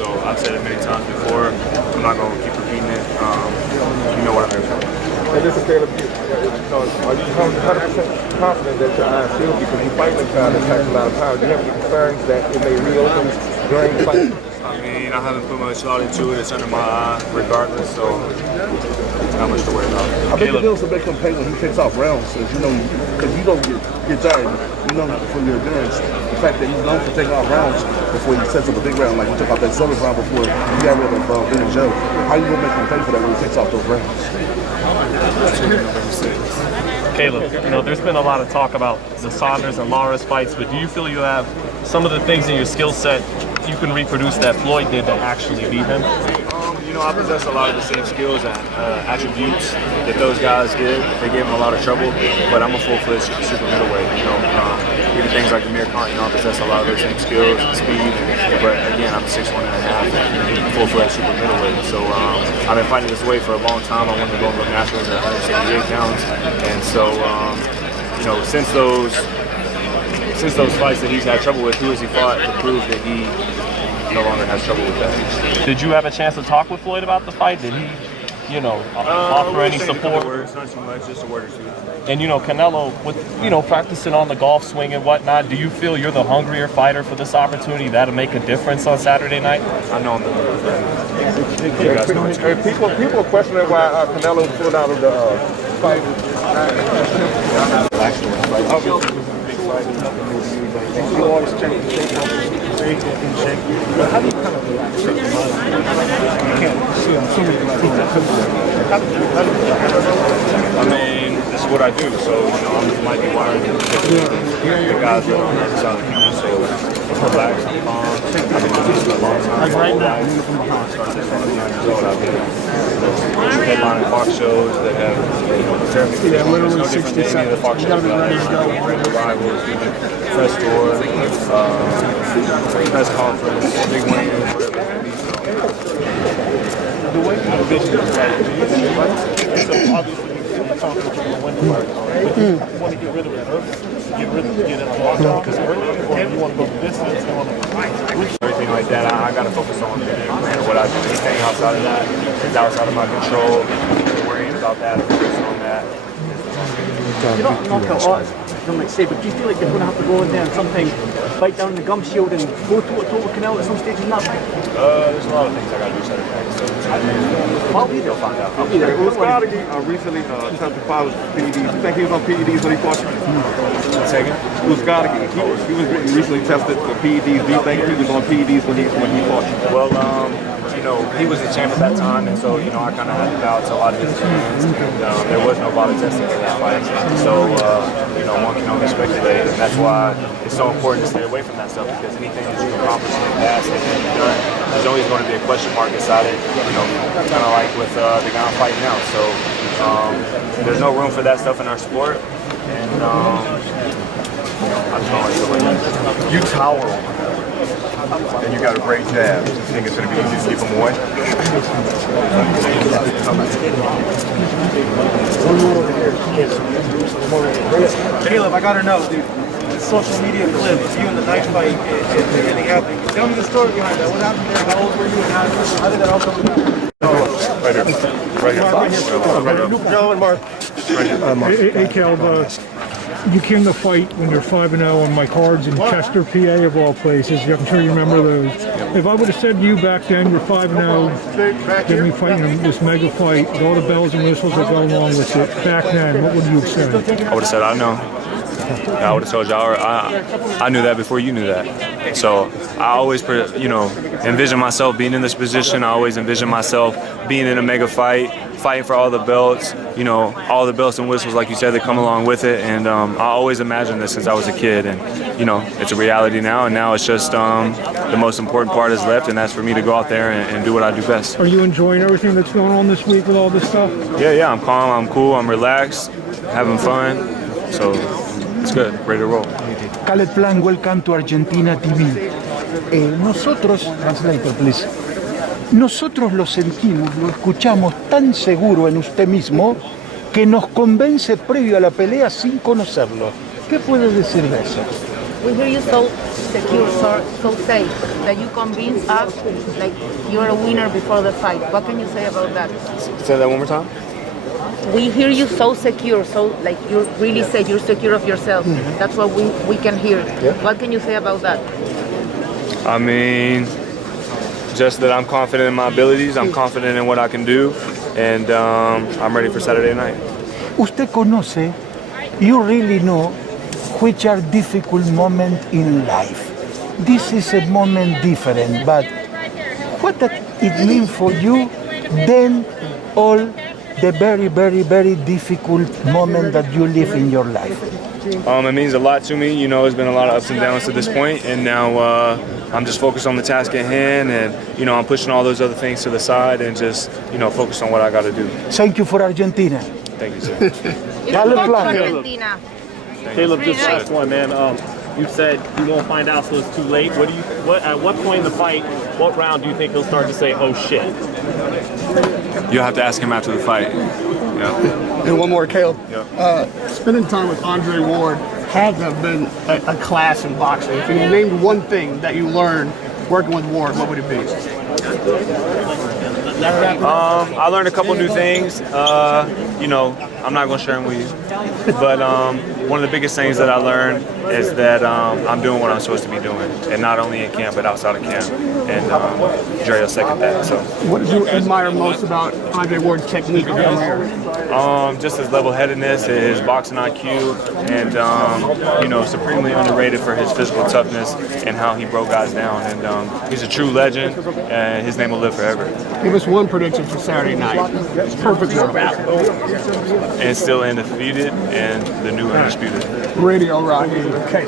So I've said it many times before. I'm not going to keep repeating it. You know what I'm here for. And this is Caleb, are you 100% confident that your eyes heal because you fight a guy that packs a lot of power? Do you have any concerns that it may reopen during the fight? I mean, I haven't put much thought into it. It's under my eye regardless, so not much to worry about. I think it deals with big complaint when he takes off rounds, because you don't get tired, from your endurance. The fact that he's known for taking off rounds before he sets up a big round, like he took off that 7th round before he got rid of Ben and Joe. How you gonna make him pay for that when he takes off those rounds? Caleb, there's been a lot of talk about the Saunders and Lawrence fights, but do you feel you have some of the things in your skill set you can reproduce that Floyd did to actually beat him? I possess a lot of the same skills and attributes that those guys did. They gave him a lot of trouble, but I'm a full-fledged super middleweight. Even things like Amir Khan, I possess a lot of those same skills, speed, but again, I'm 6'1.5", full-fledged super middleweight. So I've been fighting this weight for a long time. I won the Gold Glove Nationals at 168 pounds, and so since those fights that he's had trouble with, who has he fought to prove that he no longer has trouble with that? Did you have a chance to talk with Floyd about the fight? Did he, offer any support? Words, not too much, just a word or two. And Canelo, with practicing on the golf swing and whatnot, do you feel you're the hungrier fighter for this opportunity? That'll make a difference on Saturday night? I know I'm the hungrier fighter. People are questioning why Canelo pulled out of the fight. You always check the shape in shape. But how do you kind of trick them out? You can't see them so many I mean, this is what I do, so I might be wired to the guys that are on the other side of the camera, so relax, I'm calm. I've been doing this for a long time. I started this when I was 9 years old. I've been headlining Fox shows that have prepared me for this. Literally no different 60 than any of the Fox shows that have rivals, press tour, press conference, big win, whatever it may be. The way you envision it, it's obviously talking about the window, but you want to get rid of it early, get it on because you want to go the distance, you want to everything like that. I got to focus on what I do. Anything outside of that is outside of my control. Worrying about that, focusing on that. You're not knockout artists, I might say, but do you feel like you're going to have to go in there and sometimes bite down the gum shield and go toe-to-toe with Canelo at some stage in that fight? There's a lot of things I got to do Saturday night, so I'll be there. You'll find out. I'll be there. Scotty recently attempted to file PEDs. You think he was on PEDs when he fought you? Second? Scotty, he was recently tested for PEDs. Do you think he was on PEDs when he fought you? Well, he was the champ at that time, and so, I kind of had to bow to a lot of his fans, and there was no body testing for that fight. So, one can only speculate, and that's why it's so important to stay away from that stuff, because anything that you accomplish in the past that can be done, there's always going to be a question mark inside it, kind of like with the guy I'm fighting now. So, there's no room for that stuff in our sport, and I just don't like to like that. You tower on him, and you got a great jab. You think it's going to be easy to keep him away? Caleb, I gotta know, dude. Social media clip of you in the knife fight and everything happening. Tell me the story behind that. What happened there? How old were you and how did that all come about? Right here. Joe and Mark. Hey, Caleb, you came to fight when you're 5-0 on my cards in Chester, PA, of all places. I'm sure you remember those. If I would have said to you back then, you're 5-0, get me fighting this mega fight, with all the bells and whistles that go along with it, back then, what would you have said? I would have said, I know. I would have told you, I knew that before you knew that. So I always, envision myself being in this position. I always envision myself being in a mega fight, fighting for all the belts, all the bells and whistles, like you said, that come along with it. And I always imagined this since I was a kid. And, it's a reality now. And now it's just the most important part is left, and that's for me to go out there and do what I do best. Are you enjoying everything that's going on this week with all this stuff? Yeah, I'm calm, I'm cool, I'm relaxed, having fun. So it's good, ready to roll. Caleb Plan, welcome to Argentina TV. Nosotros, translator please, nosotros lo sentimos, lo escuchamos tan seguro en usted mismo que nos convence previo a la pelea sin conocerlo. ¿Qué puede decir de eso? We hear you so secure, so safe that you convince us like you're a winner before the fight. What can you say about that? Say that one more time. We hear you so secure, so like you really say you're secure of yourself. That's what we can hear. What can you say about that? I mean, just that I'm confident in my abilities, I'm confident in what I can do, and I'm ready for Saturday night. Usted conoce, you really know which are difficult moments in life. This is a moment different, but what does it mean for you then all the very, very, very difficult moment that you live in your life? It means a lot to me. You know, it's been a lot of ups and downs to this point, and now I'm just focused on the task at hand, and you know, I'm pushing all those other things to the side and just, you know, focus on what I got to do. Thank you for Argentina. Thank you, sir. Dale plan. Argentina. Caleb, just last one, man. You said you won't find out till it's too late. At what point in the fight, what round do you think he'll start to say, "Oh shit"? You'll have to ask him after the fight. Yeah. And one more, Caleb. Yeah. Spending time with Andre Ward had to have been a class in boxing. If you named one thing that you learned working with Ward, what would it be? I learned a couple new things. You know, I'm not going to share them with you. But one of the biggest things that I learned is that I'm doing what I'm supposed to be doing, and not only in camp but outside of camp. And Jerry will second that. So. What did you admire most about Andre Ward's technique in your career? Just his level-headedness, his boxing IQ, and you know, supremely underrated for his physical toughness and how he broke guys down. And he's a true legend, and his name will live forever. Give us one prediction for Saturday night. It's perfect world. And still undefeated and the new undisputed. Radio Rock. Okay.